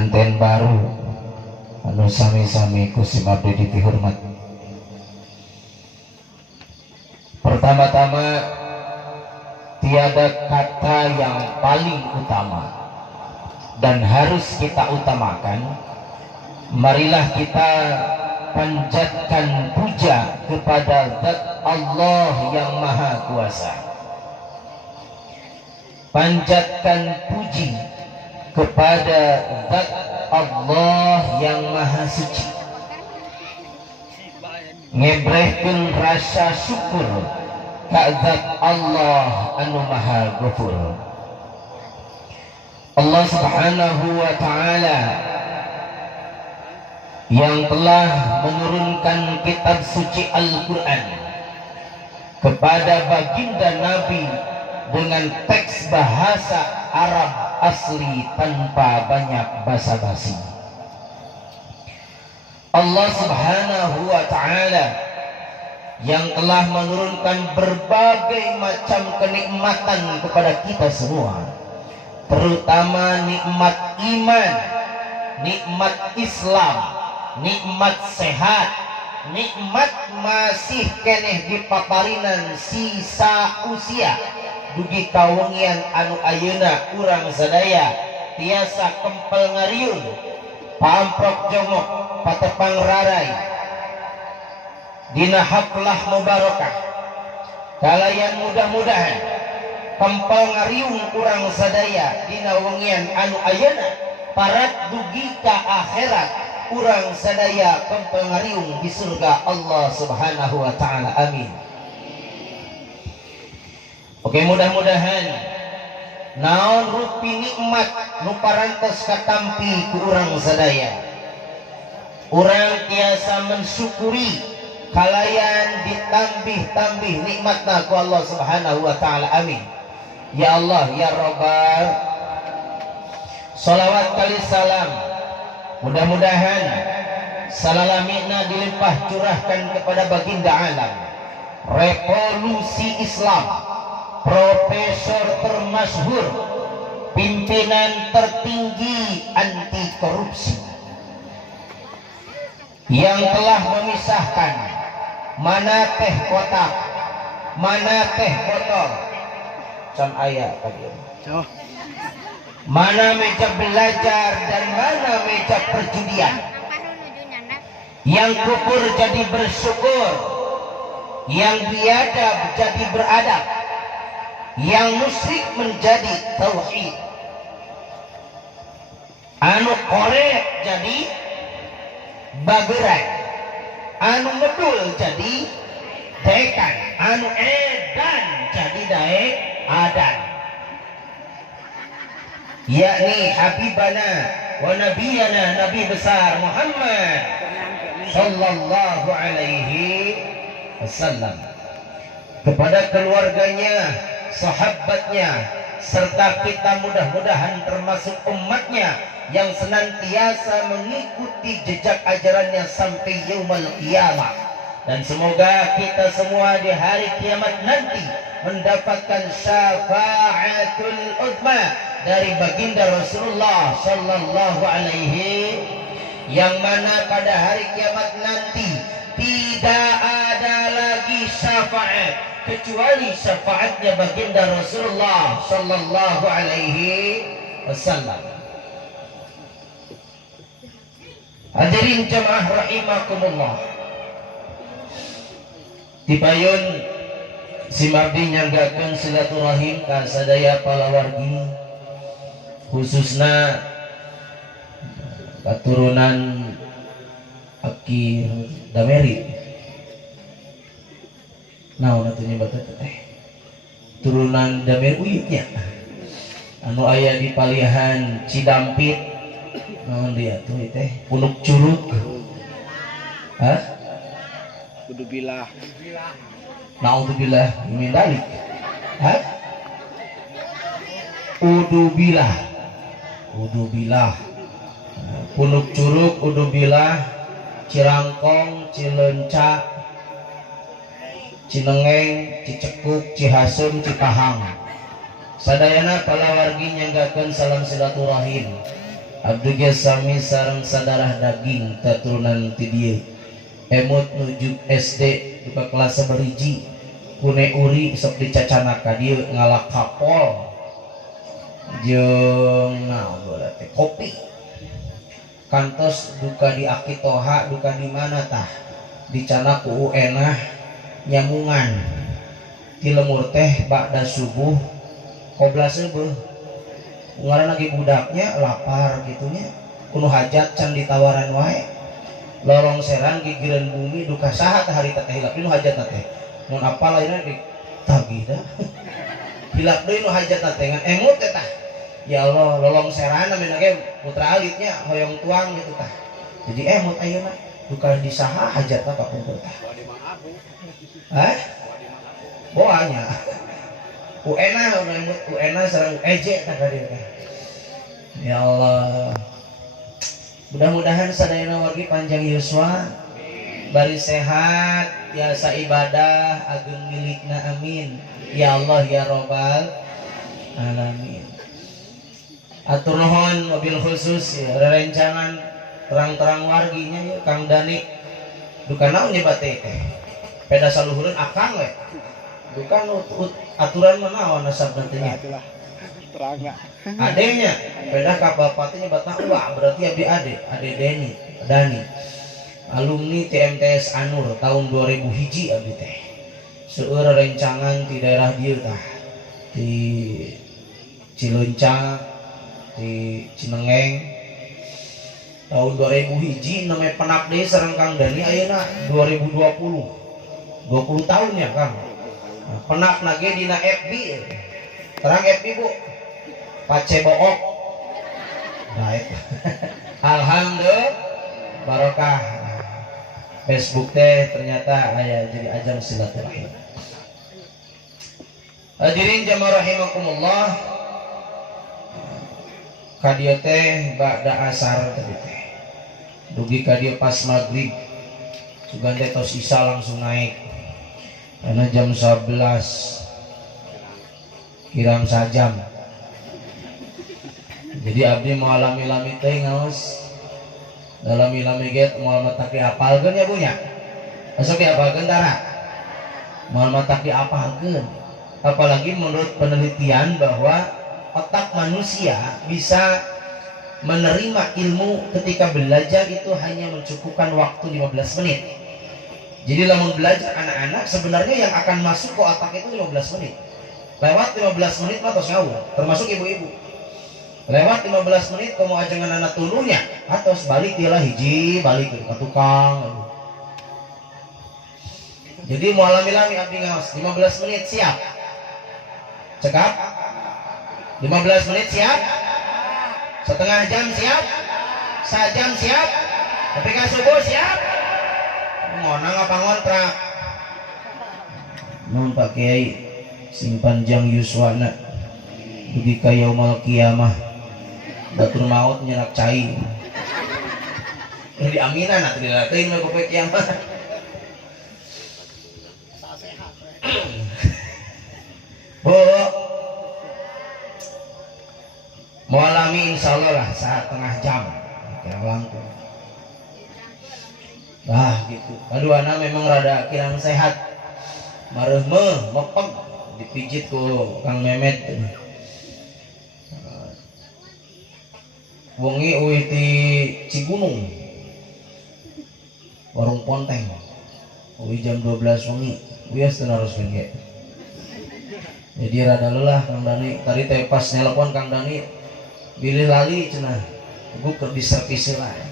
pengantin baru anu sami-sami ku si abdi dipihormat. Pertama-tama, tiada kata yang paling utama dan harus kita utamakan. Marilah kita panjatkan puja kepada Zat Allah yang Maha Kuasa. Panjatkan puji kepada Zat Allah yang Maha Suci. Ngebrehkeun rasa syukur ka Zat Allah anu Maha Ghafur. Allah Subhanahu wa taala yang telah menurunkan kitab suci Al-Quran kepada baginda Nabi dengan teks bahasa Arab asli tanpa banyak basa-basi. Allah Subhanahu wa taala yang telah menurunkan berbagai macam kenikmatan kepada kita semua, terutama nikmat iman, nikmat Islam, nikmat sehat, nikmat masih keneh dipaparinan sisa usia dugi kawengian anu ayeuna urang sadaya tiasa kempel ngariung, pamprok jongok, patepang rarai dina haflah mubarakah. Kalayan mudah-mudahan kempel ngariung urang sadaya dina wengian anu ayeuna parat dugi ka akhirat urang sadaya kempel ngariung di surga Allah Subhanahu wa taala. Amin. Oke, mudah-mudahan naon rupi nikmat nu parantos katampi ku urang sadaya, urang tiasa mensyukuri kalayan ditambih-tambih nikmatna ku Allah Subhanahu wa taala. Amin. Ya Allah ya Rabbal, salawat kali salam mudah-mudahan salalamina dilimpah curahkan kepada baginda alam, revolusi Islam, profesor termasyhur, pimpinan tertinggi anti korupsi, yang telah memisahkan mana teh kotak, mana teh botol, can aya kadieu. Mana meja belajar dan mana meja perjudian. Yang kufur jadi bersyukur, yang biadab jadi beradab, yang musyrik menjadi tauhid, anu korek jadi bageran, anu medul jadi dekan, anu edan jadi daek adan, yakni Habibana wa Nabiyana Nabi besar Muhammad sallallahu alaihi wasallam, kepada keluarganya, sahabatnya, serta kita mudah-mudahan termasuk umatnya yang senantiasa mengikuti jejak ajarannya sampai yaumul qiyamah. Dan semoga kita semua di hari kiamat nanti mendapatkan syafaatul uzma dari baginda Rasulullah sallallahu alaihi, yang mana pada hari kiamat nanti tidak ada lagi syafaat kecuali syafaatnya baginda Rasulullah sallallahu alaihi wasallam. Hadirin jamaah rahimakumullah, dipayun si Mabdi nyanggakeun silaturahim ka sadaya palawargi, khususna keturunan Aki Dameri. Naon atuh nyebat teh? Turunan Dameri uyutnya. Anu aya di palihan Cidampit. Naon dia tuh teh? Punuk Curug. Hah? Kudu bilah. Naudzubillah min dalik. Hah? Udubillah. Udubillah. Punuk Curug, Udubillah, Cirangkong, Cileunca, Cinengeng, Cicekuk, Cihasem, Cikahang. Sadayana palawargi nyanggakeun salam silaturahim abdi ge sami sareng sadarah daging taturunan ti dieu emut nuju SD duka kelas 1 kune uri sok dicacana ka dieu ngalah kapol jeung naon teh kopi kantos duka di Akitoha duka di mana tah dicana ku UNA nyamungan ti lemur teh ba'da subuh qobla subuh ngaran lagi budaknya lapar gitunya kuno hajat can ditawaran wae lorong serang gigireun bumi duka saha teh harita teh hilap nu hajat teh mun apa lainna ditagih dah hilap deui nu hajat teh ngan emut teh tah ya Allah lolong serang namina ge putra alitnya hoyong tuang gitu tah jadi emut ayeuna duka di saha hajat tah kapungkur tah boanya UNA sareng EJ tah ka dieu teh ya Allah mudah-mudahan sadayana wargi panjang yuswa bari sehat tiasa ibadah ageng milikna amin ya Allah ya robbal alamin atur nuhun mobil khusus ya rerencangan terang-terang warginya ya Kang Dani duka naon nyebat teh peda saluhureun akang we duka aturan manaon sabda teh nya terangga adenya beda ka bapaknya batah wah berarti abdi ade Dani alumni TMTS Anur tahun 2000 hiji abdi teh seueur rencangan di daerah dieu tah di Cileunca di Cinengeng tahun 2000 hiji namanya penak deui sareng Kang Dani ayeuna 2020 20 tahun ya Kang penak lagi dina FB terang FB Bu pace book baik alhamdulillah barokah Facebook teh ternyata aya jadi ajang silaturahim hadirin jamaah rahimakumullah kadieu teh ba'da asar tadi teh dugi kadieu pas maghrib sugan teh tos isya langsung naik karena jam 11 kiram sajam jadi abdi mau lami-lami teh ngaos dalami-lami get mau matak diapalkeun ya Bu nya asok diapalkeun tara mau matak diapalkeun apalagi menurut penelitian bahwa otak manusia bisa menerima ilmu ketika belajar itu hanya mencukupkan waktu 15 menit jadi lamun belajar anak-anak sebenarnya yang akan masuk ke otak itu 15 menit lewat 15 menit mah tos ngawur termasuk ibu-ibu lewat 15 menit kamu ajangan anak tulunya atau balik dia lah hiji balik ke tukang jadi mau lami-lami abdi ngaos 15 menit siap cekap 15 menit siap setengah jam siap sajam siap ketika subuh siap ngonang apa ngontrak nun Pak Kiai simpan jang yuswana dugi ka yaumul kiamah batur maut nyerak cai di aminan atau dilatih mah pokoknya kiamat Bu mau alami insyaallah lah saat tengah jam kira langkung gitu aduana memang rada kirang sehat mareuh mepeng dipijit ku Kang Memet wengi uwi ti Cigunung warung Ponteng uwi jam 12 wengi wias teu naroskeun ge jadi rada lelah Kang Dani tadi teh pas nelpon Kang Dani bilih lali cenah gua keur di servis lah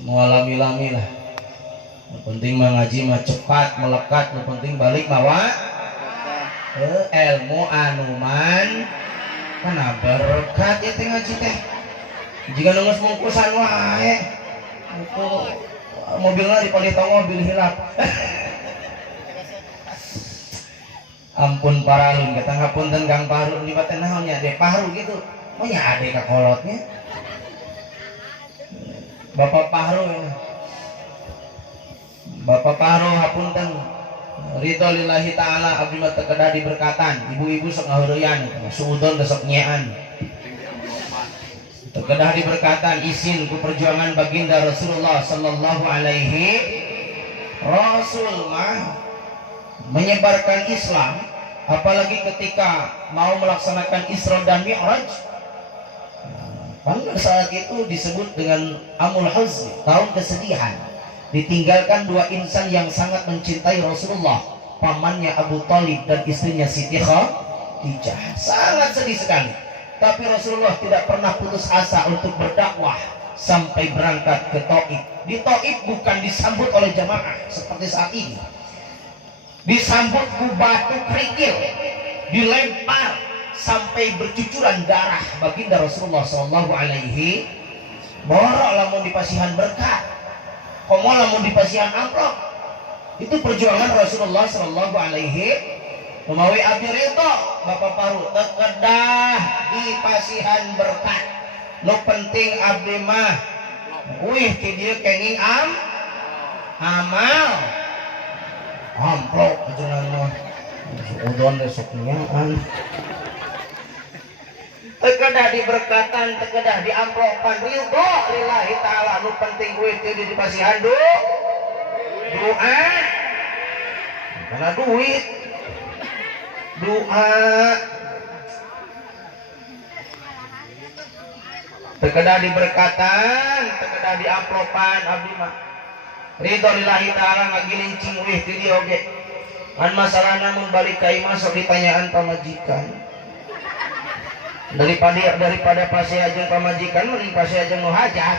mau lami-lami lah yang penting mah ngaji mah cepat melekat yang penting balik mawa ilmu anuman kana berkat ya teh ngaji teh jika nunggu mungkusan wae itu mobilnya dipalih mobil hilap ampun paralun kata ngapunten Kang Paru di baten naonnya dek Paru gitu mau nya ade ka kolotnya Bapak Paru ya Bapak Paru hapunten ridho lillahi ta'ala abdi mah teu kedah diberkatan ibu-ibu sok ngaheureyan suudon teh sok nyean Terkedah diberkatan izin ku perjuangan baginda Rasulullah sallallahu alaihi Rasul mah menyebarkan Islam, apalagi ketika mau melaksanakan Isra dan Mi'raj. Pada saat itu disebut dengan Amul Huzn, tahun kesedihan. Ditinggalkan dua insan yang sangat mencintai Rasulullah, pamannya Abu Talib dan istrinya Siti Khadijah. Sangat sedih sekali. Tapi Rasulullah tidak pernah putus asa untuk berdakwah sampai berangkat ke Taif. Di Taif bukan disambut oleh jamaah seperti saat ini. Disambut ku batu kerikil, dilempar sampai bercucuran darah baginda Rasulullah sallallahu alaihi borok lamun di pasihan berkah, komo lamun di pasihan amplop. Itu perjuangan Rasulullah sallallahu alaihi memawi abdi ridho Bapak Paru terkedah di pasihan berkah. Nu penting abdi mah wih ti dieu kenging amal amplop ajengan mah udon besok nyaan. Terkedah diberkatan, terkedah diamplopan ridho lillahi ta'ala. Nu penting wih ti di pasihan doa karena duit doa. Terkedah diberkatan, terkedah diamplopan abdi mah ridho lillahi ta'ala ngagilincing wih ti dieu oge. Kan masalah namun balik ka imah sok ditanyaan pamajikan. Daripada pasiajeng pamajikan mending pasiajeng nu hajat.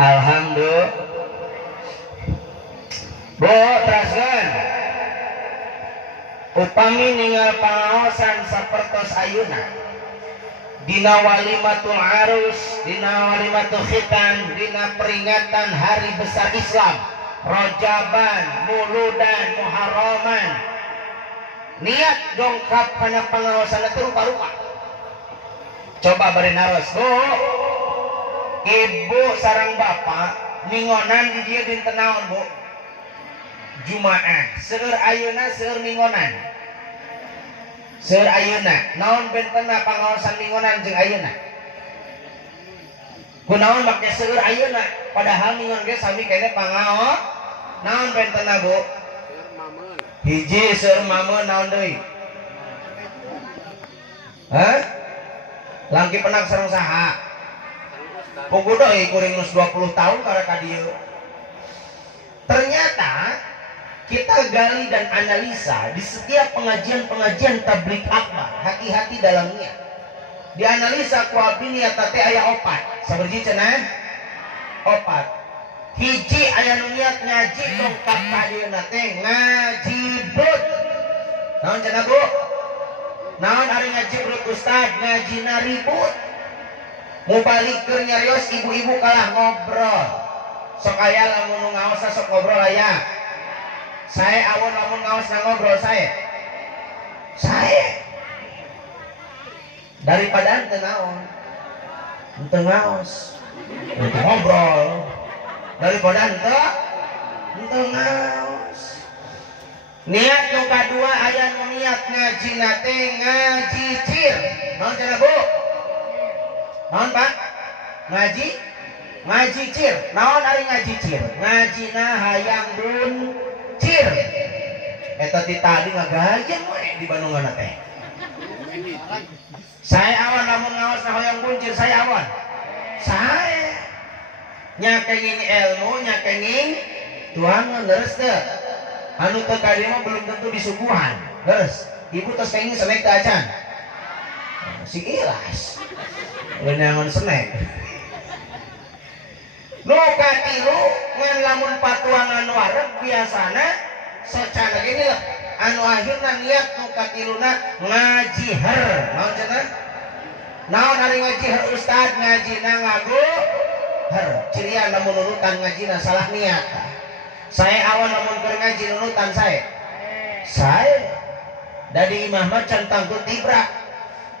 Alhamdulillah. Bo teraskeun. Upami ningal pangaosan sapertos ayeuna dina walimatul arus, dina walimatul khitan, dina peringatan hari besar Islam, Rajaban, Muludan, Muharraman, niat dongkap kana pangaosan teh rupa-rupa. Coba bari naros, Bu, ibu sareng bapak ningonan di dieu dinten naon, Bu? Jumaah. Seueur ayeuna seueur ningonan. Seueur ayeuna naon bentenna pangaosan ningonan jeung ayeuna? Kunaon make seueur ayeuna padahal ningon ge sami kene pangaos. Naon bentenna, Bu? Hiji seueur mameun naon deui? Hah? Langki penak sareng saha? Pugu deui kuring geus 20 tahun karek ka dieu. Ternyata kita gali dan analisa di setiap pengajian-pengajian tabligh akbar, hati-hati dalamnya. Dianalisa ku abdi niat teh aya opat. Saberji cenah? Opat. Hiji aya nu niat ngaji dongkap ka dieuna teh ngaji brut. Naon cenah, Bu? Naon ari ngaji brut Ustad? Ngajina ribut. Mubalikeun nyarios ibu-ibu kalah ngobrol. Sok aya lamun nu ngaos sok ngobrol aya. Saya awon lamun ngaos ngobrol saya. Daripada ente naon, ente ngaos, ente ngobrol. Daripada ente ngaos. Niat nu kadua aya nu niat ngaji nate ngaji cir. Naon cenah, Bu? Naon, Pak? Ngaji cir. Naon ari ngaji cir? Ngajina hayang dun cir. Eta ti tadi ngagajeun we di Bandungan teh. Saya awan lamun ngaos hoyong buncir saya awan. Saya nyakengin ilmu, nyakengin tuangan leres teh. Anu teu ka dieu mah belum tentu disuguhan. Leres. Ibu tos kenging snack teh acan. Si ilas. Leunangan snack. Nu katilu ngan lamun patuangan wareg biasana socana gini lah. Anu akhirna niat nu katiluna ngaji her. Naon cenah? Naon ari ngaji her Ustad? Ngajina ngago her. Cirian lamun nurutan ngajina salah niat. Saya awan lamun keur ngaji nurutan saya. Dadi imah mah can tangtu tibra.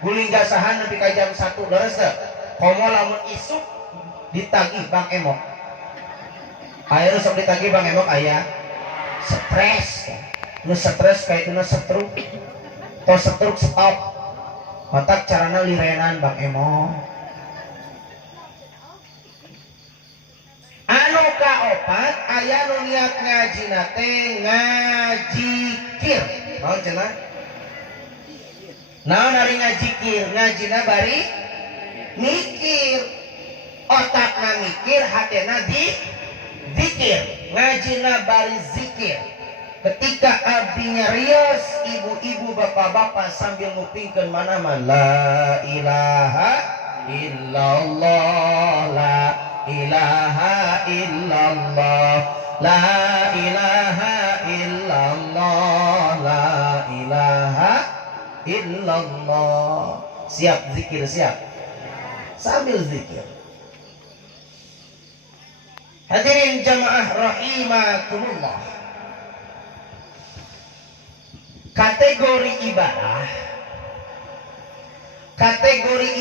Guling gasahan nepi ka jam 1 leres teh. Komo lamun isuk ditagih Bang Emok. Aya sok ditagih Bang Emok aya stres. Nu stres kayak itu stroke. Tos stroke stop. Matak carana lirenan Bang Emo. Anu kaopat aya nu niat ngajina teh ngajikir. Naon cenah? Naon ari ngajikir? Ngajina bari mikir. Otakna mikir, hatena zikir. Ngajina bari zikir. Ketika abdi nyarios, ibu-ibu bapak-bapak sambil ngupingkeun mana la ilaha illallah, la ilaha illallah, la ilaha illallah, la ilaha illallah. Siap zikir, siap. Sambil zikir. Hadirin jamaah rahimakumullah. Kategori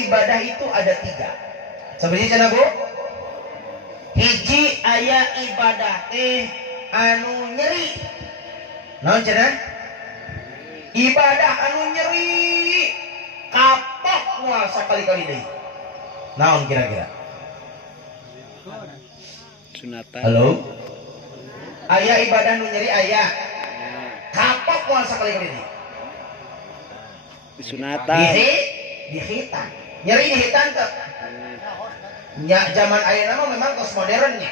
ibadah itu ada 3. Seperti cenah Bu, hiji aya ibadah teh anu nyeri. Naon cenah? Ibadah anu nyeri kapok moal sakali-kali deui. Naon kira-kira? Sunatan. Halo? Aya ibadah anu nyeri aya. Kapok moal sakali-kali deui. Sunatan. Dihitan. Nyeri dihitan teh. Nya zaman ayeuna mah memang kos modernnya.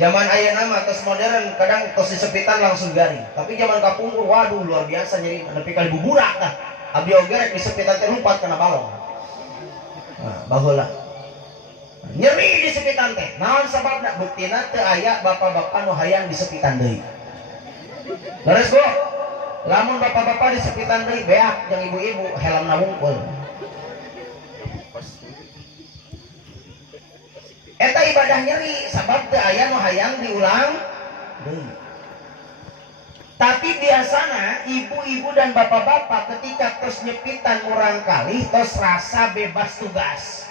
Zaman ayeuna mah kos modern kadang kos disepitan langsung garing. Tapi zaman kapungkur waduh luar biasa nyeri nepi ka buburak tah. Abdi oge rek disepitan teh lumpat kana balong. Nah, baheula. Nyeri disepitan teh. Naon sababna? Buktina teu aya bapak-bapak nu hayang disepitan deui. Leres Bu. Lamun bapak-bapak di sepitan deui beak jeung ibu-ibu helmna wungkul. Eta ibadah nyeri sabab teu aya nu hayang diulang deui. Tapi biasana ibu-ibu dan bapak-bapak ketika tos nyepitan murang kali tos rasa bebas tugas.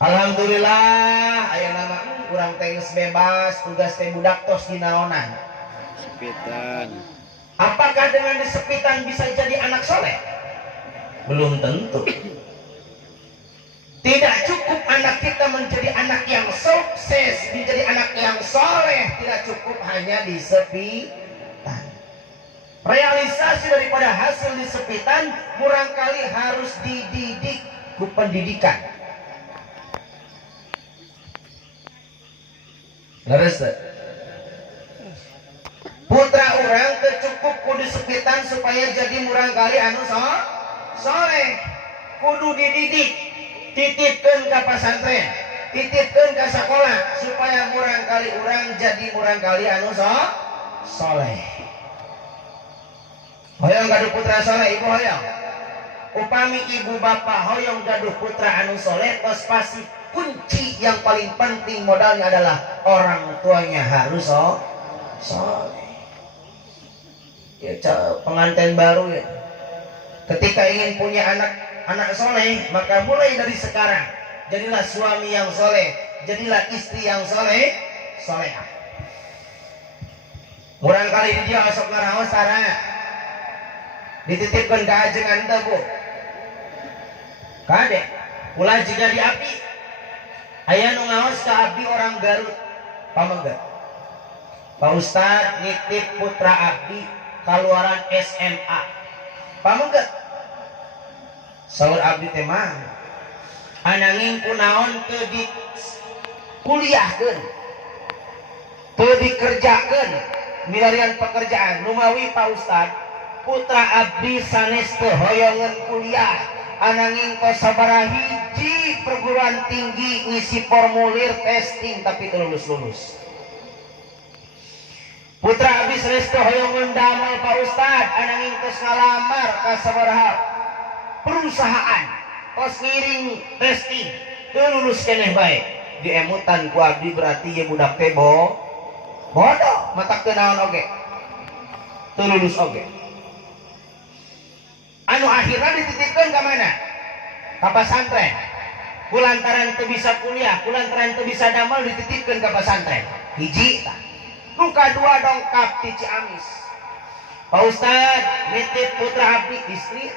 Alhamdulillah aya nama urang teh geus bebas tugas teh budak tos dinaonan. Sepitan. Apakah dengan disepitan bisa jadi anak soleh? Belum tentu. Tidak cukup anak kita menjadi anak yang sukses, menjadi anak yang soleh. Tidak cukup hanya disepitan. Realisasi daripada hasil disepitan murangkali harus dididik ku pendidikan. Leres teh? Putra orang tercukup kudu sepitan supaya jadi murang kali anu soleh. Kudu dididik, titipkeun ka pesantren, titipkeun ka sekolah supaya murang kali urang jadi murang kali anu soleh. Hoyong gaduh putra soleh, ibu hoyong. Upami ibu bapak hoyong gaduh putra anu soleh, tos pasti kunci yang paling penting modalnya adalah orang tuanya harus soleh. Ya, pengantin baru ya. Ketika ingin punya anak soleh, maka mulai dari sekarang jadilah suami yang soleh, jadilah istri yang solehah. Murang kali dia asok ngaraos sarana dititipkan ke ajengan teh Bu. Kade, ulah jika di abdi. Aya nu ngaos ka abdi orang Garut, pamengget. Pak Ustad nitip putra abdi kaluaran SMA. Pamengget. Saur abdi teh mah ananging kunaon teu di kuliahkeun. Teu dikerjakeun milarian pekerjaan. Numawi Pak Ustad, putra abdi sanes teu hoyongan kuliah. Ananging kos sabaraha hiji perguruan tinggi ngisi formulir testing tapi teu lulus. Putra abdi sanes teu hoyongan damel Pak Ustad, ananging tos ngalamar ka sabaraha perusahaan, tos ngiring testing teu lulus keneh bae. Diemutan ku abdi berarti ye budak teh bodoh, matak teu naon oge. Teu lulus oge. Anu akhirnya dititipkan ke mana? Ke pesantren. Kulantaran teu bisa kuliah, kulantaran teu bisa damel dititipkan ke pesantren. Hiji, nu kadua dongkap ti Ciamis. Pak Ustad nitip putra abdi istri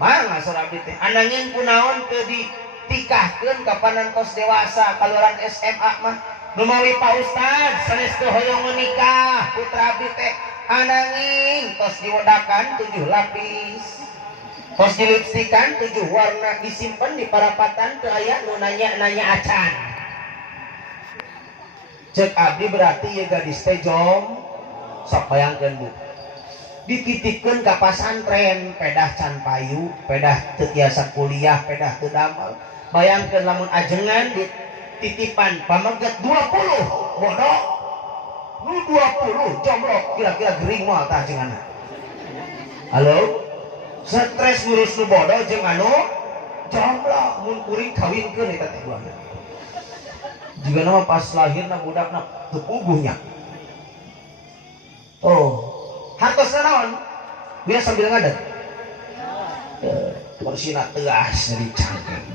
mangga abdi teh anangin kunaon teu ditikahkeun kapanan tos dewasa kaluaran SMA mah numawi Pak Ustad sanestu hoyong menikah putra abdi teh anangin tos diwedakan 7 lapis tos dilipstikan 7 warna disimpen di parapatan teu aya nu nanya acan cek abdi berarti ya gadis teh jom sok bayangkeun Bu dititipkeun ka pasantren pedah can payu pedah teu tiasa kuliah pedah teu damel bayangkeun lamun ajengan dititipan pameget 20 bodoh nu 20 jomblok kira-kira gering moal tah ajenganna halo stres ngurus nu bodoh jeung anu jomblok mun kuring kawinkeun eta teh buahna juga nama pas lahirna budakna teu puguhnya oh hartosna naon biasa sambil ngadet bersina tegas dari cangkeng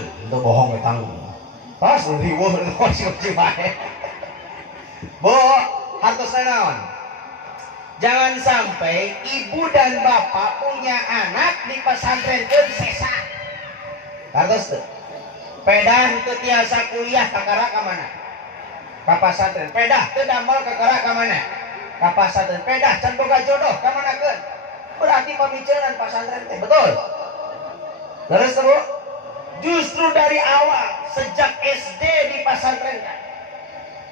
itu bohong etang pas riweuh kunci bae bo hartosna naon jangan sampai ibu dan bapak punya anak di pesantren teu sesa hartos teu pedah teu tiasa kuliah kakara ka mana ka pasantren pedah teu damel kakara ka mana ka pasantren pedah can boga jodoh ka manakeun berarti pamiceunan pasantren teh betul terus Bu justru dari awal sejak SD di pasantren kan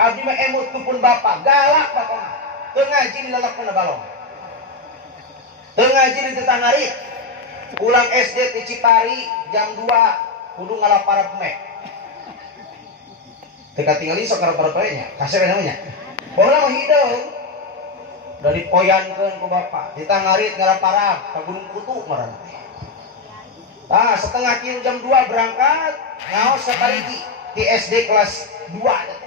abdi mah emut pun bapak galak bapak teu ngaji di lelokna balong teu ngaji di tetanggarit pulang SD di Cipari jam 2 kudu ngalaparep mek teka tinggal sok karep-karepnya kasih namanya bola mah hideung dari poyankeun ku bapak ditangarit ngaraparap ka Gunung Kutu ngaranna tah setengah kilo jam 2 berangkat ngaos ka Parigi di SD kelas 2 teh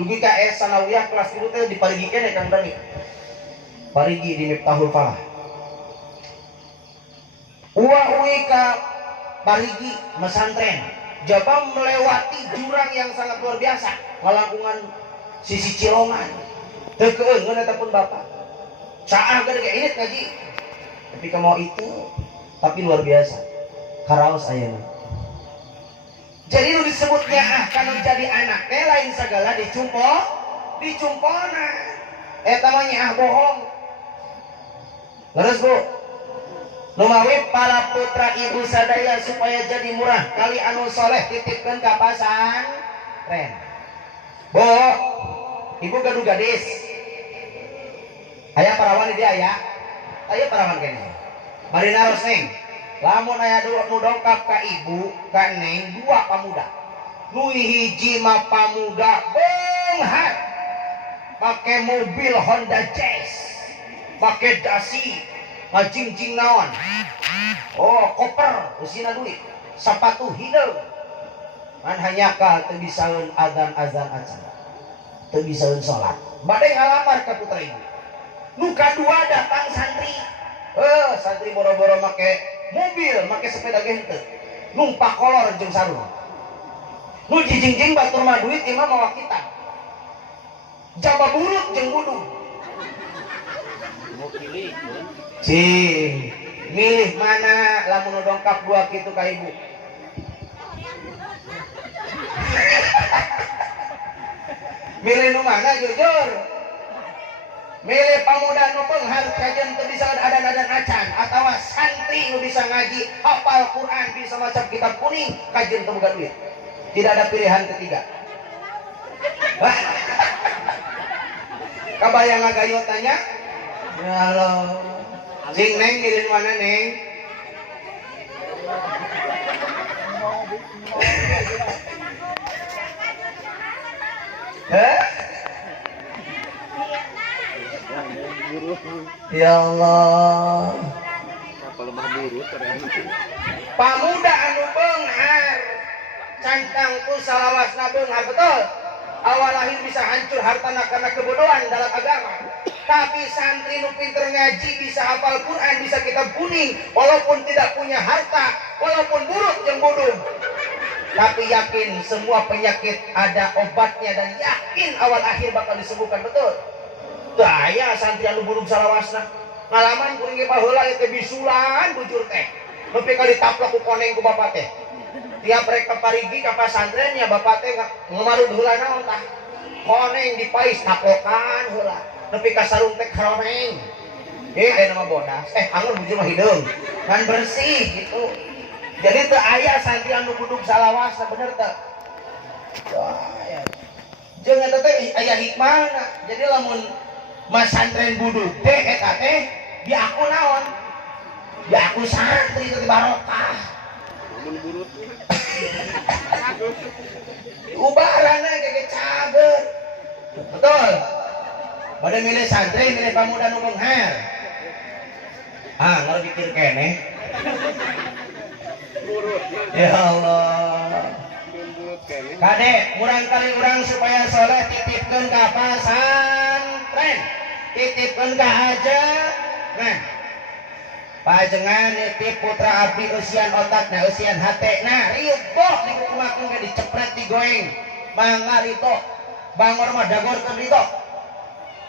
dugi ka Sanawiyah kelas 3 teh di Parigi keneh Kang Dani Parigi di Miftahul Falah uwi ka Parigi mesantren Jaba melewati jurang yang sangat luar biasa ngalangkungan sisi Cilongan teu keungeun eta pun bapak saah gede kayak ini ngaji tapi mau itu tapi luar biasa karaos ayeuna jadi nu disebutnya kana jadi anak teh lain sagala dicumpona eta mah nya bohong terus Bu lumawi para putra ibu sadaya supaya jadi murah kali anu soleh titipkeun ka pasantren Bu ibu gaduh gadis aya parawan di dia aya parawan kene bari naros neng lamun aya nu dongkap ka ibu ka neng 2 pamuda nu hiji mah pamuda beunghar make mobil Honda Jazz make dasi ngajingjing naon oh koper usina duit sepatu hideung man hanyakal teu bisaeun azan acara teu bisaeun salat bade ngalamar ka putra ibu nu kadua datang santri santri boro-boro make mobil make sepeda ge henteu numpak kolor jeung sarung nu jijingjing batur mah duit imah mawa kita jaba burut jeung budung mau pilih cing milih mana lamun dongkap 2 kitu ka ibu milih nu mana jujur milih pamuda nu beunghar kajian teu bisa adan-adan acan atawa santri nu bisa ngaji hafal Quran bisa maca kitab kuning kajian teu boga duit tidak ada pilihan ketiga kabayang ngagayot tanya ya Allah Cing neng milih mana neng? Ya Allah. Pamuda anu beunghar, cangkangku salawasna beunghar betul. Awal lahir bisa hancur hartana karena kebodohan dalam agama. Tapi santri nu pinter ngaji bisa hafal Quran, bisa kitab kuning, walaupun tidak punya harta, walaupun buruk yang bodoh. Tapi yakin semua penyakit ada obatnya dan yakin awal akhir bakal disembuhkan betul. Daya santri anu buruk salawasna. ngalaman kuring ge baheula ieu teh bisulan bujur teh nepi ka ditaplok ku koneng ku bapak teh tiap rek kaparigi ka pasantren ya bapak teh ngamarud heula naon tah koneng dipais taplokan heula nepi ka sarung teh koneng aya nama bodas angun bujur mah hideung kan bersih gitu jadi teu aya santri anu kuduk salawasa bener teu aya jeung eta teh aya hikmahna jadi lamun mas santren buduk teh eta teh di aku naon di aku santri teh barokah ubarana kayak cager betul pada milih santri milih pemuda nu beunghar kalau dikir keneh ya Allah kade urang kali urang supaya soleh titipkeun ka pasantren titipkeun ka aja nah pajengan nitip putra abdi eusian otakna eusian hatena riuk boh dikumakeun ge dicepret digoeng mangga rito bangor mah dagorkeun rito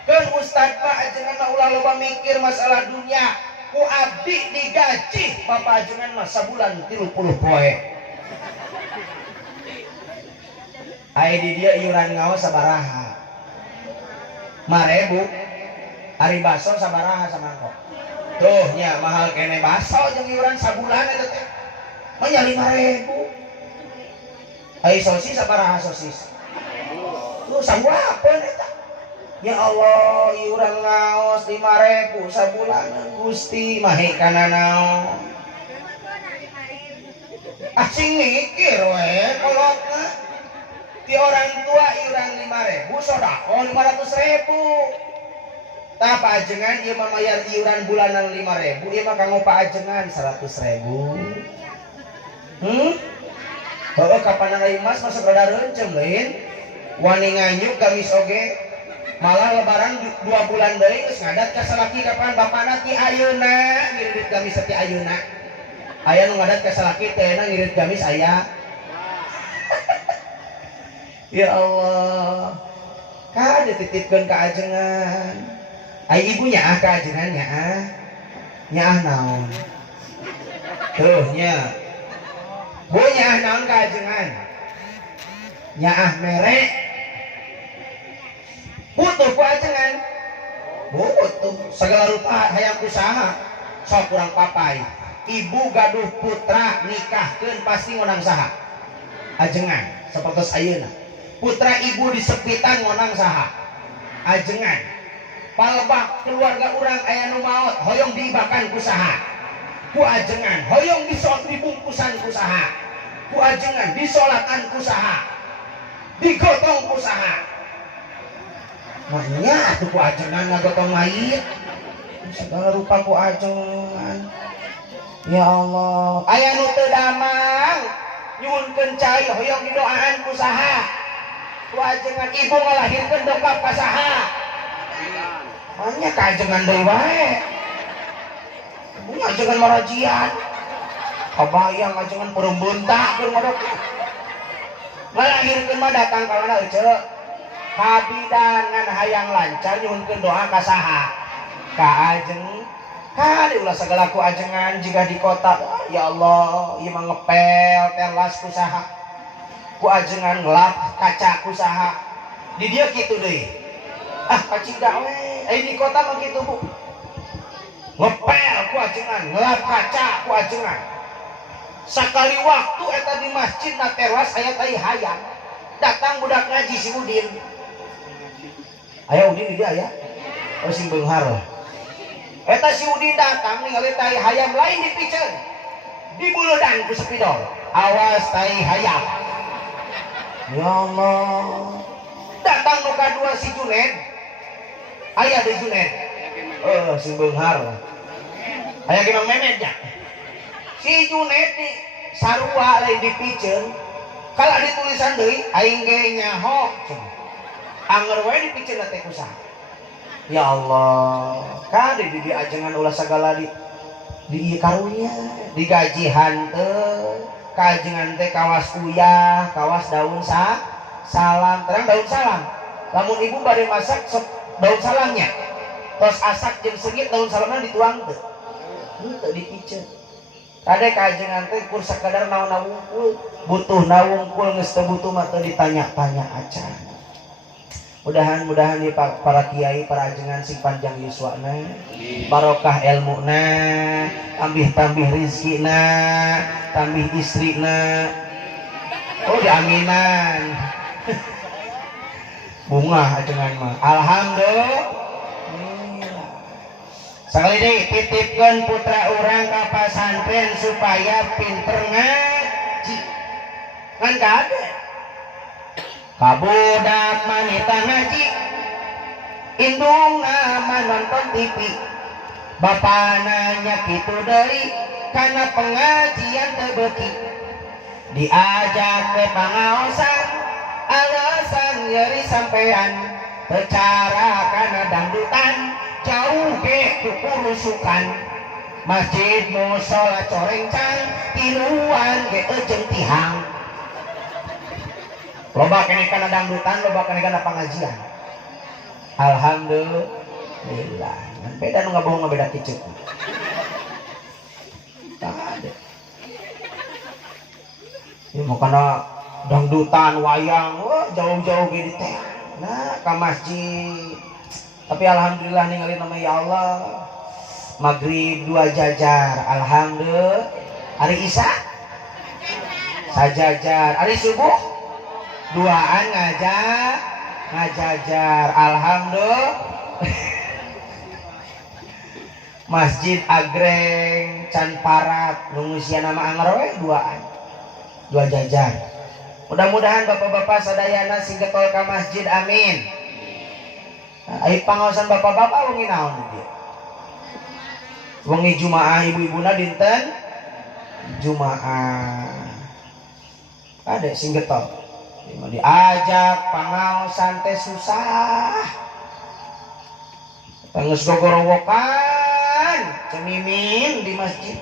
keun ustad mah ajengan mah ulah loba mikir masalah dunia ku abdi digaji bapak ajengan mah sabulan 30 poe aya di dia iuran ngaos sabaraha 5.000 ari baso sabaraha samangkok tuh nya mahal kene baso jeung iuran sabulan eta teh mah nya 5.000 ai sosis sabaraha sosis lu sangguapeun eta ya Allah iuran ngaos 5.000 sabulan Gusti mahe kana naon asing mikir we kolotna ti orang tua iuran 5.000 sodako 500.000 tah paajengan ieu mah mayar iuran bulanan 5.000 ieu mah kanggo paajengan 100.000 heueuh kapan aya emas masa rada reuncem lain wani nganyuk gamis oge malah lebaran 2 bulan deui geus ngadat ka salaki kapan bapana ti ayeuna ngirit gamis ti ayeuna aya nu ngadat ka salaki teh na ngirit gamis aya ya Allah ka dititipkeun ka ajengan ai ibunya ka ajengan nya naon tuh nya bu nya naon ka ajengan nya mere butuh ku ajengan butuh segala rupa hayang usaha sok kurang papai ibu gaduh putra nikahkeun pasti ngonang saha ajengan sapertos ayeuna putra ibu disepitan ngonang saha ajengan palebak keluarga urang aya nu maot hoyong diibakan ku saha ku ajengan hoyong dibungkusan ku saha ku ajengan disolatan ku saha digotong ku saha maknya atuh ku ajengan ngagotong mayit segala rupa ku ajengan ya Allah aya nu teu damang nyuhunkeun cai hoyong didoaan ku saha ku ajengan ibu ngalahirkeun dongkap ka saha hanya kajengan deui wae bunga ajengan marajian kabayang ajengan perumbunta keur modok ngalahirkeun mah datang ka mana euceuk kabidangan hayang lancar nyuhunkeun doa ka saha ka ajeng kali ulah segala ku ajengan jika di kota ya Allah ieu mah ngepel telas ku saha ku ajengan ngelap kaca ku saha di dieu kitu deui kacida we di kota mah kitu Bu ngepel ku ajengan ngelap kaca ku ajengan sakali waktu eta di masjid na teras aya tai hayang datang budak ngaji si Udin aya Udin di dia aya sing beunghar eta si Udin datang ningali tai hayam lain dipiceun dibuleudan ku sepidol awas tai hayam ya Allah datang nu kadua si Junaid aya di Junaid sing beunghar aya ge Mang Memet nya si Junaid ni sarua lain dipiceun kala ditulisan deui aing ge nyaho anger wae dipiceun teh ku saha ya Allah ka di ajengan ulah sagala di karunya digaji hanteu kajengan teh kawas uyah kawas daun salam terang daun salam lamun ibu bade masak daun salamnya tos asak jeung seungit daun salona dituang teu henteu dipiceun kade kajengan teh kur sakadar naon wungkul butuh nawungkul geus teu butuh mah teu ditanya-tanya acan. Mudahan-mudahan ya para kiai para ajengan sing panjang yuswana barokah ilmuna tambih rizkina tambih istrina diaminan bunga ajengan mah alhamdulillah. Sekali deui titipkeun putra urang ka pasantren supaya pinter ngaji ngan kade kabudak manita ngaji indungna nonton TV bapana nya kitu deui kana pengajian teu beuki diajak ke pangaosan alasan nyeri sampean bicara kana dangdutan jauh ke kukurusukan masjid musola corengcang tiluan ge eujeng tihang loba kene kana dangdutan loba kene kana pangajian alhamdulillah ngan beda nu ngabohong ngabeda kiceuk tah ade ieu mah kana dangdutan wayang jauh-jauh ge di teh nah ka masjid tapi alhamdulillah ningali nama ya Allah maghrib 2 jajar alhamdulillah hari isya sajajar hari subuh 2an ngajajar alhamdulillah masjid agreng can parat nunggusia nama anggar we 2 jajar mudah-mudahan bapak-bapak sadayana sing getol ka masjid amin. Ayo pangaosan bapak-bapak wengi naon dia wengi jumaah ibu-ibuna dinten jumaah ada sing getol diajak pangaosan teh susah tanggeus gogorowokan cemimin di masjid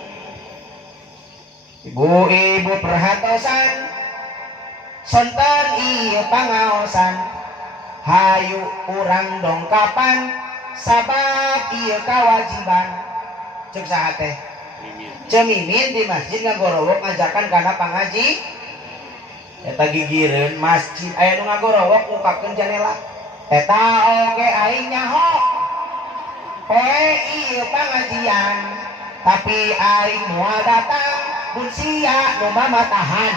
ibu-ibu perhatosan sonten ieu pangaosan hayu urang dongkapan sabab ieu kawajiban ceuk saha teh cemimin di masjid ngagorowok ngajakan kana pangaji eta gigireun masjid aya nu ngagorowok mukakeun janela eta oge aing nyaho poe ieu pangajian tapi aing moal datang mun sia nu mamatahan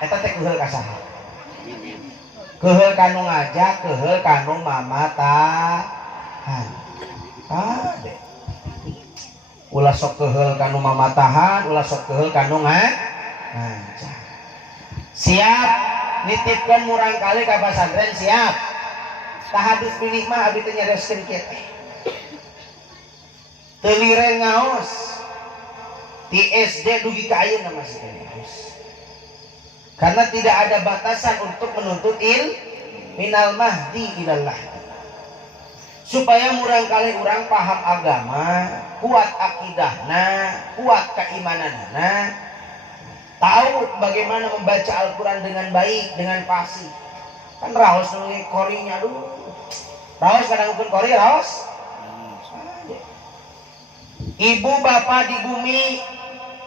eta teh keheul ka saha keheul kanu ngajak keheul kanu mamatahan ade ulah sok keheul kanu mamatahan ulah sok keheul kanu ngajak siap nitipkeun murang kali ka pasantren siap tah habis pilih mah abi teh nyareskeun kieu teh teu lireng ngaos di SD dugi ka ayeuna masih ngaos karena tidak ada batasan untuk menuntut minal mahdi ilallah supaya murang kali urang paham agama kuat akidahna kuat keimananna tahu bagaimana membaca Al-Quran dengan baik dengan fasih kan raos nulungi korinya aduh raos kadang ukun kori raos ibu bapak di bumi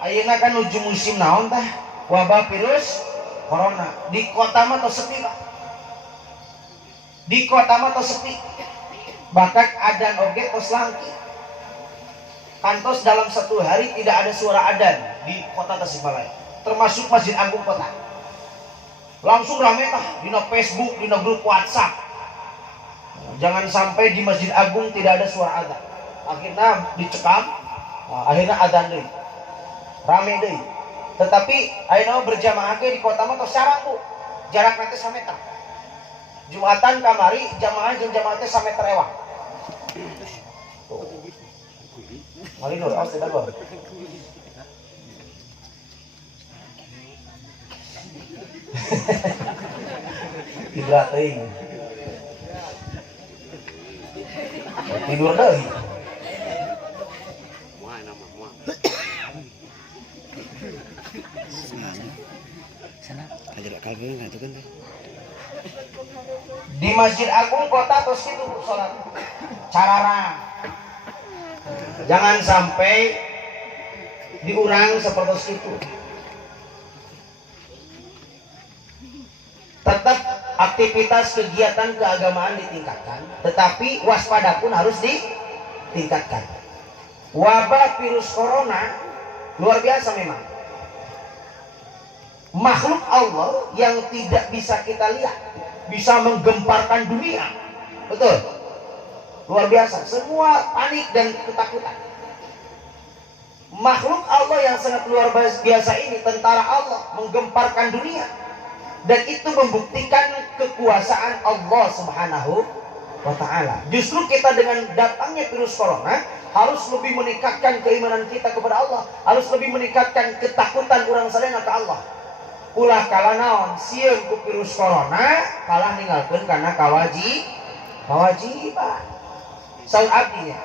ayeuna kan nuju musim naon tah wabah virus corona di kota mah tos sepi Pak. Di kota mah tos sepi. Bahkan adzan oge tos langki. Kantos dalam 1 hari tidak ada suara adzan di kota Tasikmalaya, termasuk Masjid Agung kota. Langsung rame tah dina Facebook, dina grup WhatsApp. Jangan sampai di Masjid Agung tidak ada suara adzan. Akhirnya dicekam, akhirnya adzan deui. Rame deui. Tetapi ayeuna berjamaah ge di kota mah tos sarang Bu. Jarak nanti 1 meter. Jumatan kamari jamaah jeung jamaah teh 1 meter ewang. Mali nur aos teh dagor. Tidur teuing. Tidur deui. Di Masjid Agung kota tos kitu salat. cararang. Jangan sampai diurang seperti itu. Tetap aktivitas kegiatan keagamaan ditingkatkan, tetapi waspada pun harus ditingkatkan. Wabah virus corona luar biasa memang. Makhluk Allah yang tidak bisa kita lihat, bisa menggemparkan dunia. Betul? Luar biasa. Semua panik dan ketakutan. Makhluk Allah yang sangat luar biasa ini, tentara Allah, menggemparkan dunia. Dan itu membuktikan kekuasaan Allah Subhanahu wa ta'ala. Justru kita dengan datangnya virus corona harus lebih meningkatkan keimanan kita kepada Allah, harus lebih meningkatkan ketakutan orang sadayana ke Allah. Ulah kalah naon sieun ku virus corona kalah ninggalkeun karena kawajiban saur abdinya.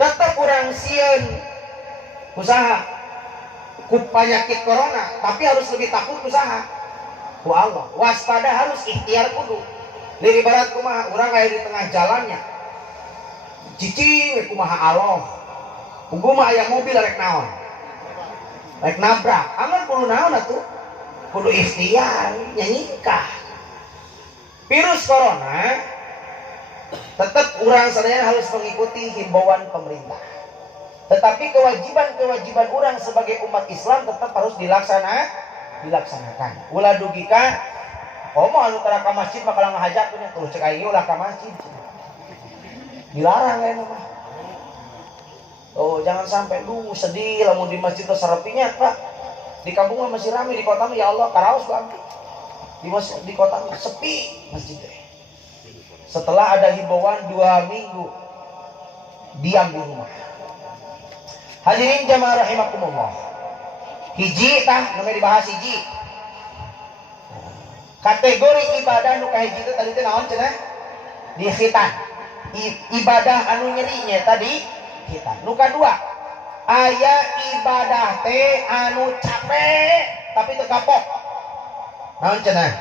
Tetap orang sieun usaha ku penyakit corona, tapi harus lebih takut usaha ku Allah. Waspada harus ikhtiar kudu. Liri barat kumaha urang aya di tengah jalannya. Cicing kumaha Allah. Kudu mah aya mobil rek naon? Rek nabrak. Aman kudu naon atuh? Kudu ikhtiar nyanyikah. Virus corona tetap urang sadayana harus mengikuti himbauan pemerintah. Tetapi kewajiban-kewajiban orang sebagai umat Islam tetap harus dilaksanakan. Ulah dugika, mau anu tara ka masjid makalah ngahajat punya terus cek aing ulah ka masjid. Dilarang ya mah. Oh, jangan sampai sedih lamun di masjid terus serepinya, Pak. Di kampung mah masih ramai, di kota mah ya Allah karaos bangki. Di kota mah sepi masjid teh. Setelah ada himbauan 2 minggu diam di rumah. Hadirin jamaah rahimakumullah. Hiji tah namanya dibahas hiji. Kategori ibadah nu kahiji itu tadi teh naon cenah? Di khitan. Ibadah anu nyerinya tadi khitan. Nu kadua, aya ibadah teh anu capek tapi teu kapok. Naon cenah?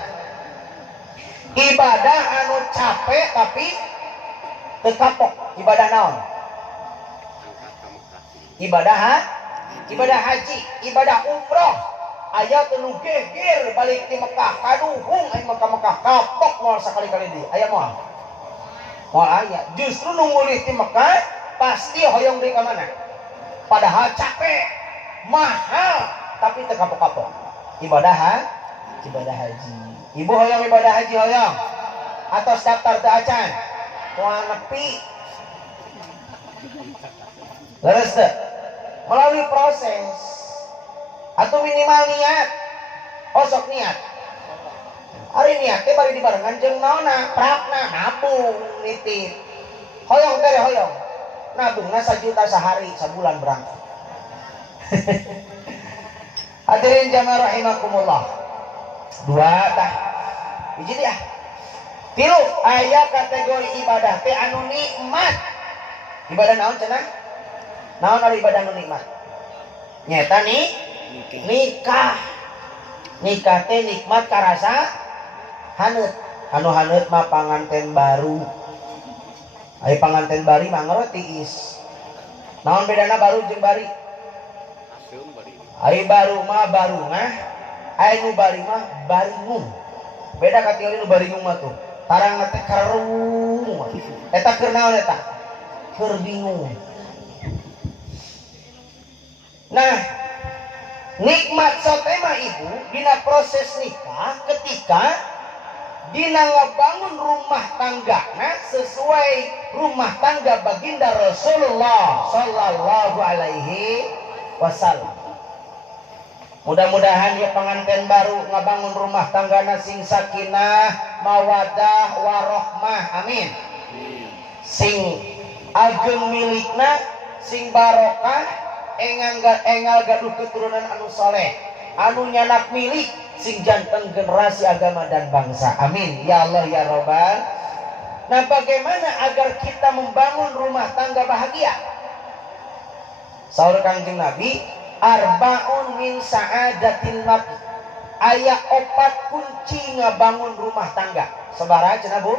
Ibadah anu capek tapi teu kapok. Ibadah naon? Ibadah haji, ibadah umroh. Aya teu geger balik di Mekah, kaduhung aya Mekah kapok moal sakali-kali deui. Aya moal? Moal aya. Justru nu mulih di Mekah pasti hoyong deui ka mana? Padahal capek, mahal, tapi teu kapok-kapok. Ibadah haji. Ibu hoyong ibadah haji hoyong. Atos daftar teu acan. Moal nepi. Leres teu? Melalui proses atau minimal niat. Osok niat. Ari niat teh bari dibarengan jeung naonna? Prakna nabung nitip. Hoyong teh hoyong. Nabungna 1 juta sehari, sebulan berangkat. Hadirin jamaah rahimakumullah. 2 tah. Hiji dia. 3 aya kategori ibadah teh anu nikmat. Ibadah naon cenah? Naon ari ibadah nu nikmat? Nyata nikah. Nikah teh nikmat karasa haneut. Anu haneut mah panganten baru. Ai panganten bari mah ngero tiis. Naon bedana baru jeung bari? Ai baru mah barungah, ai nu bari mah baringung. Beda ka tioli nu baringung mah tuh. Tarang teh karung. Eta keur naon eta? Keur bingung. Nah, nikmat sotema ibu dina proses nikah ketika dina ngabangun rumah tanggana sesuai rumah tangga baginda Rasulullah sallallahu alaihi wasallam. Mudah-mudahan ya pengantin baru ngabangun rumah tanggana sing sakinah, mawadah, warohmah, amin. Sing ageng milikna, sing barokah, engal gaduh keturunan anu soleh, anu nyanak milik, sing janten generasi agama dan bangsa, amin ya Allah ya Rabbal. Nah, bagaimana agar kita membangun rumah tangga bahagia? Saur Kangjeng Nabi, arbaun min sa'adatil nabi. Aya 4 kunci ngabangun rumah tangga. Sabaraha cenah Bu?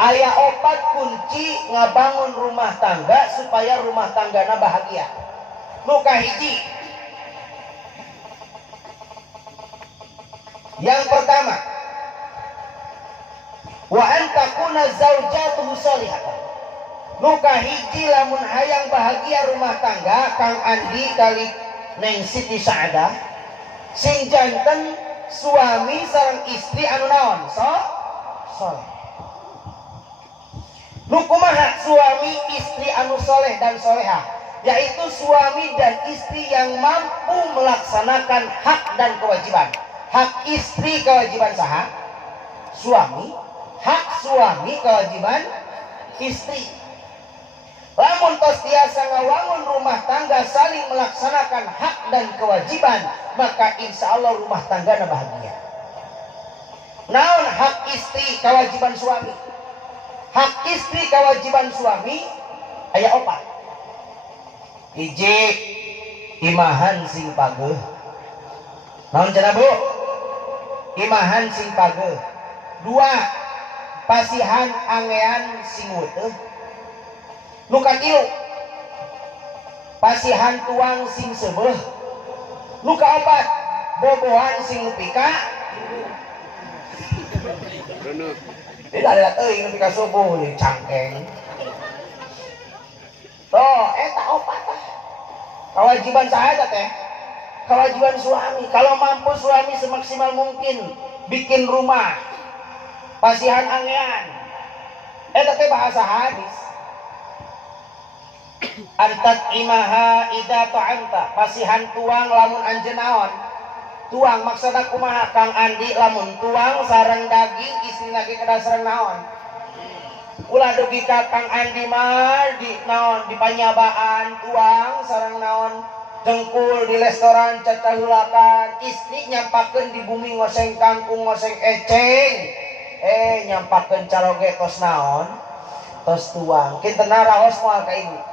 Aya opat kunci ngabangun rumah tangga supaya rumah tanggana bahagia. Nu kahiji, yang pertama, wa an takuna zaujatuhu salihatan. Nu kahiji lamun hayang bahagia rumah tangga Kang Andi kali Neng Siti Saadah, sing janten suami sareng istri anu naon soleh. Nu kumaha suami istri anu soleh dan soleha, yaitu suami dan istri yang mampu melaksanakan hak dan kewajiban. Hak istri kewajiban saha? Suami. Hak suami kewajiban istri. Lamun tos tiasa ngawangun rumah tangga saling melaksanakan hak dan kewajiban, maka insya Allah rumah tanggana bahagia. Naon hak istri kewajiban suami? Hak istri kewajiban suami aya opat. Hiji, imahan sing pageuh. Naon cenah Bu? Imahan sing pageuh. Dua, pasihan angean sing weuteung. Nu katilu, pasihan tuang sing seubeuh. Nu kaopat, bobohan sing nepika. Tidak ada teuing nepi ka subuh nih cangkeng. Toh, eta opat tah. Kewajiban saha teh? Kewajiban suami. Kalau mampu suami semaksimal mungkin bikin rumah, pasihan angean. Eta teh bahasa hadis. Antat imaha idza ta'anta, pasihan tuang lamun anjeun naon? Tuang maksudna kumaha Kang Andi, lamun tuang sareng daging istri lagi kada sareng naon? Ulah dugi ka Kang Andi mah di naon di panyabaan tuang sareng naon dengkul di restoran cacahulakan, istri nyampakeun di bumi ngoseng kangkung ngoseng eceng. Nyampakeun caroge tos naon? Tos tuang. Kintenna raos moal ka ibu.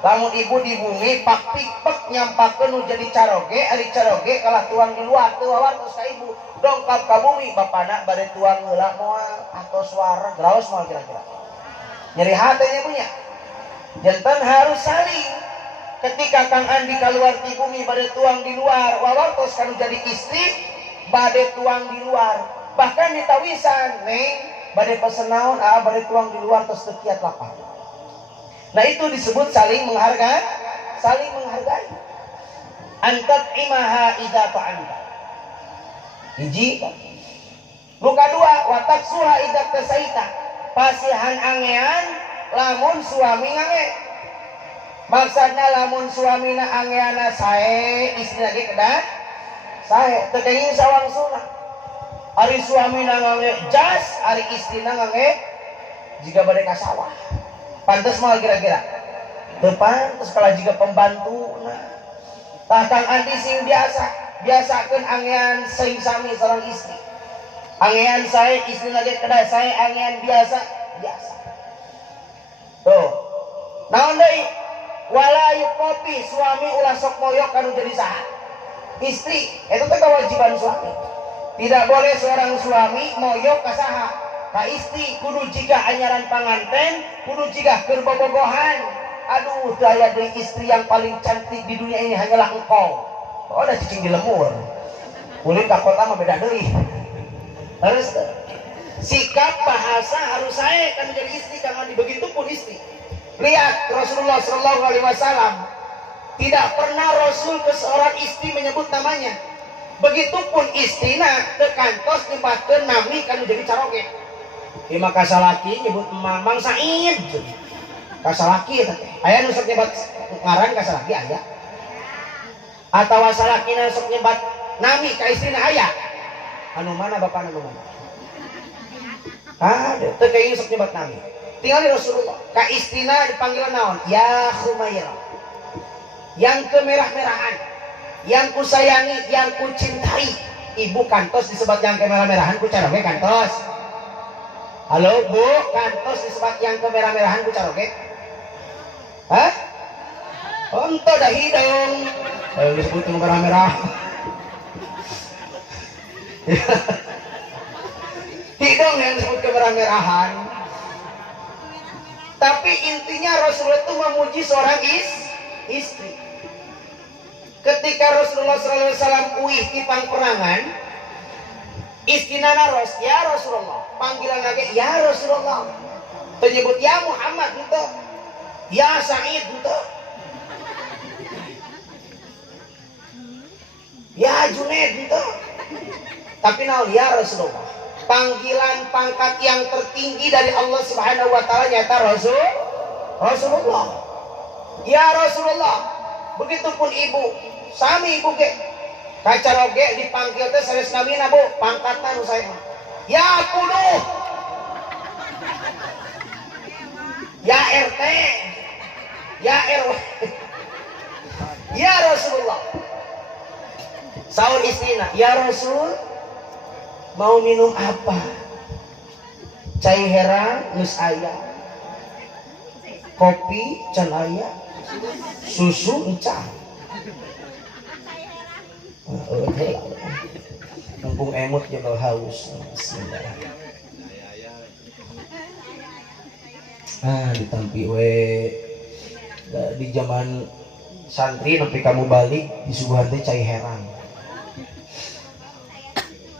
Lamun ibu di bumi pak pikpek nyampakeun nu jadi caroge, ari caroge kalah tuang di luar teu wawartos ka ibu. Dongkap ka bumi bapana bade tuang heula moal atos wareg raos moal kira-kira. Nyeri hatenya punya. Janten harus saling. Ketika Kang Andi keluar di bumi bade tuang di luar, wawartos kanu jadi istri bade tuang di luar. Bahkan ditawisan, Neng, bade pesen naon, bade tuang di luar tos teu kiat lapar. Nah itu disebut saling menghargai, saling menghargai. Antat imaha idza ta'anta. Hiji. Nu kadua, watak suha idza tasaita. Pasihan angean lamun suami ngange. Maksudna lamun suamina angeana sae, istri lagi kedah sae. Teu kayeu sawang sunah. Ari suamina ngange jas, ari istrina ngange jika bade ka sawah. Pantes mal kira-kira teu pantes kalau jika pembantu. Tah Kang Andi sing biasakeun angean sing sami sareng istri. Angean sae istri lagi kedah sae, angean biasa. Tuh. Naon deui? Wala yukopi, suami ulah sok moyok kanu jadi saha? Istri. Itu teh kewajiban suami. Tidak boleh seorang suami moyok ka saha? Ka istri. Kudu jika anyaran panganten, kudu jika keur bobogohan. Aduh, daya deui istri yang paling cantik di dunia ini hanyalah engkau. Oh, ada cicing di lemur. Kulit ka kota mah beda deui. Harus sikap bahasa harus saya kan menjadi istri Kang Andi. Begitupun istri. Lihat Rasulullah SAW, tidak pernah Rasul ke seorang istri menyebut namanya. Begitupun istrina tekantos nyebutkeun nami kan menjadi caroge. Ima kasalaki nyebut Mamang Said. Kasalaki teh. Aya nu sok nyebat ngaran kasalaki aya. Atawa salakina sok nyebat nami ka istrina aya. Anu mana bapana anu mana? Teu kayeu sok nyebat nami. Tinggal di Rasulullah. Ka istrina dipanggil naon? Ya Khumairah. Yang kemerah-merahan, yang kusayangi, yang kucintai. Ibu kantos disebut yang kemerah-merahan ku caroge kantos. Halo Bu, kantos disebut yang kemerah-merahan ku caroge. Hah? Onto dah hidung. Ayo disebut merah-merah. Hidung yang disebut kemerah-merahan. Tapi intinya Rasulullah itu memuji seorang istri. Ketika Rasulullah SAW uih di perangan, istinana ya Rasulullah, panggilan lagi ya Rasulullah, menyebut ya Muhammad gitu, ya Sa'id gitu, ya Junaid gitu. Tapi ya Rasulullah, panggilan pangkat yang tertinggi dari Allah Subhanahu wa taala nyata Rasulullah. Ya Rasulullah, begitupun ibu, sami ibu ge kacaroge dipanggil teh sanes namina Bu, pangkatna nu saya. Ya Punuh. Ya RT. Ya RW. Ya Rasulullah. Saur istrina, ya Rasul, mau minum apa? Cai herang geus aya. Kopi can aya. Susu encan. Mumpung emut jebal haus. Bismillah. Ditampi we di zaman santri sampai kamu balik disuguhan teh cai herang.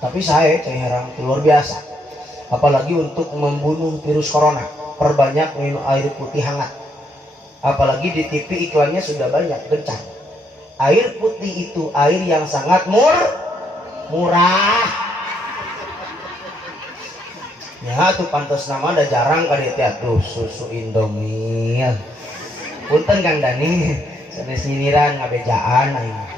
Tapi saya cai herang itu luar biasa. Apalagi untuk membunuh virus corona, perbanyak minum air putih hangat. Apalagi di TV iklannya sudah banyak, gencar. Air putih itu air yang sangat murah. Ya tuh pantas nama ada jarang kali tuh susu Indomie. Punten Kang Dani, sanes nyiniran ngabejaan aing.